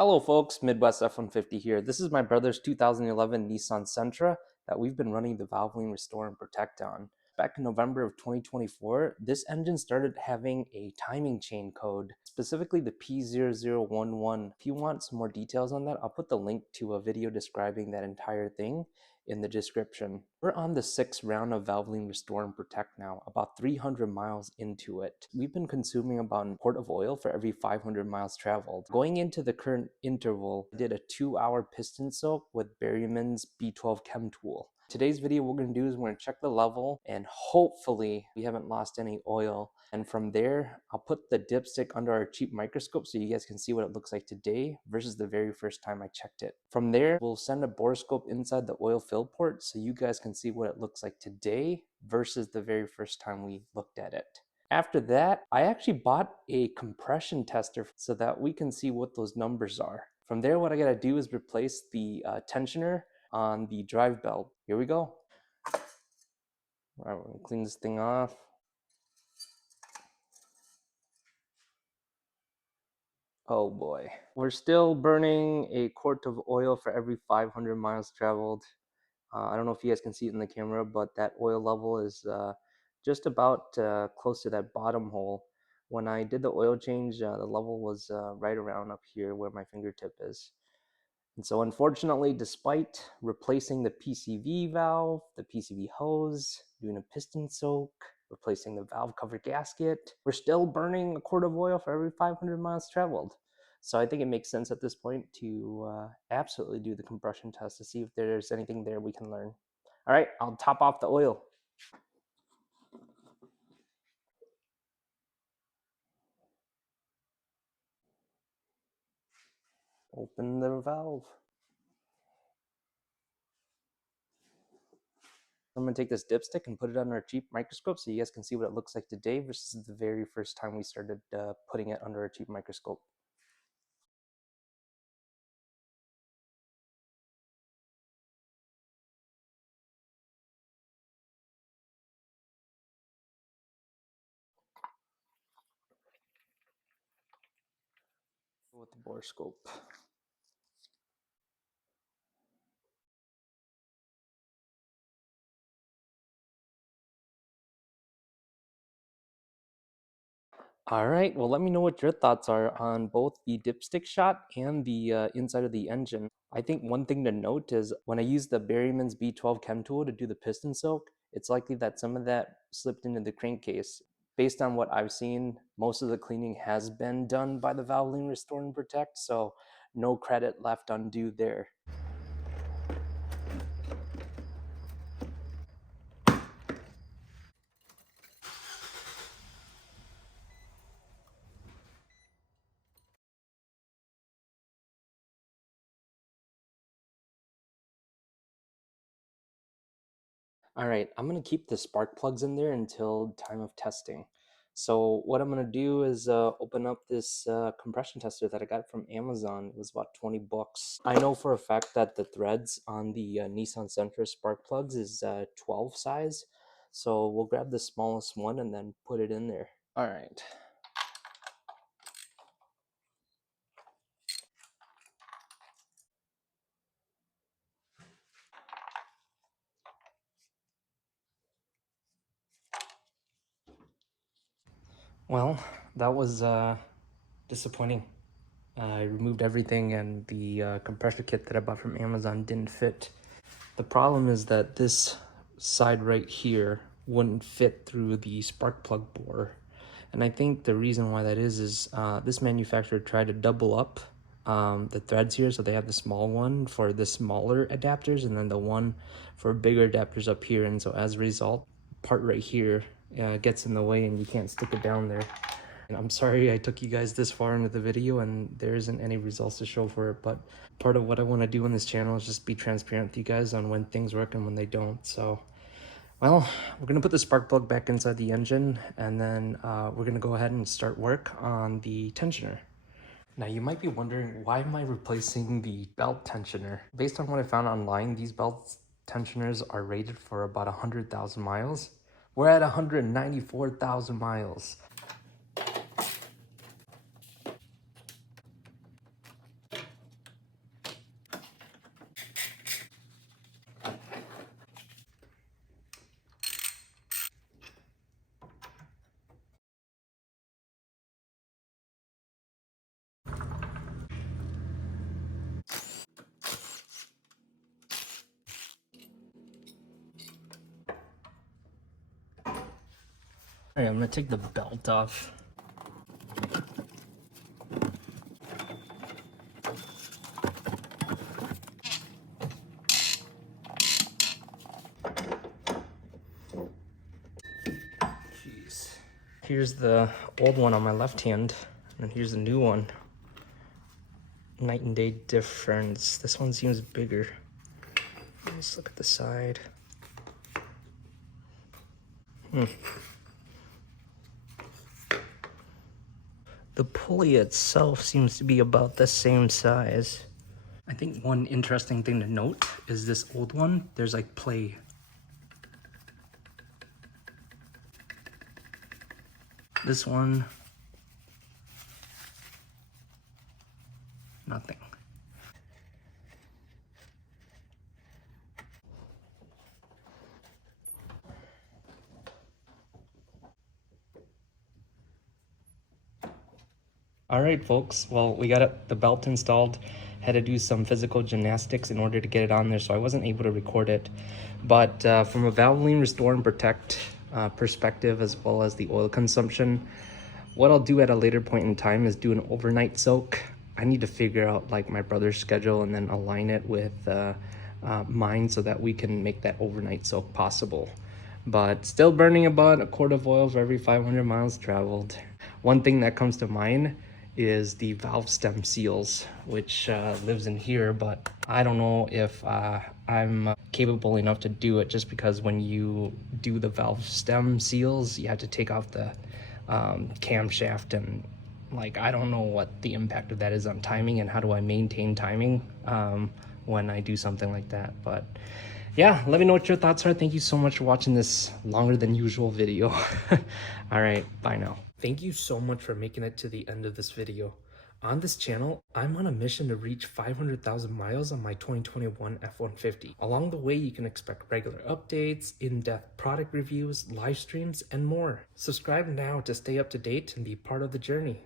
Hello folks, Midwest F-150 here. This is my brother's 2011 Nissan Sentra that we've been running the Valvoline Restore and Protect on. Back in November of 2024, this engine started having a timing chain code, specifically the P0011. If you want some more details on that, I'll put the link to a video describing that entire thing in the description. We're on the 6th round of Valvoline Restore and Protect now, about 300 miles into it. We've been consuming about a quart of oil for every 500 miles traveled. Going into the current interval, I did a 2-hour piston soak with Berryman's B12 Chem Tool. Today's video, what we're going to do is we're going to check the level and hopefully we haven't lost any oil. And from there, I'll put the dipstick under our cheap microscope so you guys can see what it looks like today versus the very first time I checked it. From there, we'll send a borescope inside the oil fill port so you guys can see what it looks like today versus the very first time we looked at it. After that, I actually bought a compression tester so that we can see what those numbers are. From there, what I gotta do is replace the tensioner on the drive belt. Here we go. All right, we're gonna clean this thing off. Oh boy. We're still burning a quart of oil for every 500 miles traveled. I don't know if you guys can see it in the camera, but that oil level is just about close to that bottom hole. When I did the oil change, the level was right around up here where my fingertip is. And so unfortunately, despite replacing the PCV valve, the PCV hose, doing a piston soak, replacing the valve cover gasket, we're still burning a quart of oil for every 500 miles traveled. So I think it makes sense at this point to absolutely do the compression test to see if there's anything there we can learn. All right, I'll top off the oil. Open the valve. I'm going to take this dipstick and put it under a cheap microscope so you guys can see what it looks like today versus the very first time we started putting it under a cheap microscope. With the borescope. All right, well, let me know what your thoughts are on both the dipstick shot and the inside of the engine. I think one thing to note is when I use the Berryman's B12 Chem Tool to do the piston soak, it's likely that some of that slipped into the crankcase. Based on what I've seen, most of the cleaning has been done by the Valvoline Restore and Protect, so no credit left undue there. All right, I'm gonna keep the spark plugs in there until time of testing. So what I'm gonna do is open up this compression tester that I got from Amazon. It was about 20 bucks. I know for a fact that the threads on the Nissan Sentra spark plugs is 12 size. So we'll grab the smallest one and then put it in there. All right. Well, that was disappointing. I removed everything and the compressor kit that I bought from Amazon didn't fit. The problem is that this side right here wouldn't fit through the spark plug bore. And I think the reason why that is this manufacturer tried to double up the threads here. So they have the small one for the smaller adapters and then the one for bigger adapters up here. And so as a result, part right here gets in the way and you can't stick it down there. And I'm sorry I took you guys this far into the video and there isn't any results to show for it, but part of what I want to do on this channel is just be transparent with you guys on when things work and when they don't. So, well, we're going to put the spark plug back inside the engine and then we're going to go ahead and start work on the tensioner. Now you might be wondering, why am I replacing the belt tensioner? Based on what I found online, these belt tensioners are rated for about 100,000 miles. We're at 194,000 miles. All right, I'm gonna take the belt off. Jeez. Here's the old one on my left hand, and here's the new one. Night and day difference. This one seems bigger. Let's look at the side. The pulley itself seems to be about the same size. I think one interesting thing to note is this old one, there's like play. This one, nothing. All right, folks. Well, we got the belt installed. Had to do some physical gymnastics in order to get it on there, so I wasn't able to record it. But from a Valvoline Restore and Protect perspective, as well as the oil consumption, what I'll do at a later point in time is do an overnight soak. I need to figure out like my brother's schedule and then align it with mine so that we can make that overnight soak possible. But still burning about a quart of oil for every 500 miles traveled. One thing that comes to mind is the valve stem seals, which lives in here, but I don't know if I'm capable enough to do it, just because when you do the valve stem seals, you have to take off the camshaft, and like I don't know what the impact of that is on timing, and how do I maintain timing when I do something like that. But yeah, let me know what your thoughts are. Thank you so much for watching this longer than usual video. All right, bye now. Thank you so much for making it to the end of this video. On this channel, I'm on a mission to reach 500,000 miles on my 2021 F-150. Along the way, you can expect regular updates, in-depth product reviews, live streams, and more. Subscribe now to stay up to date and be part of the journey.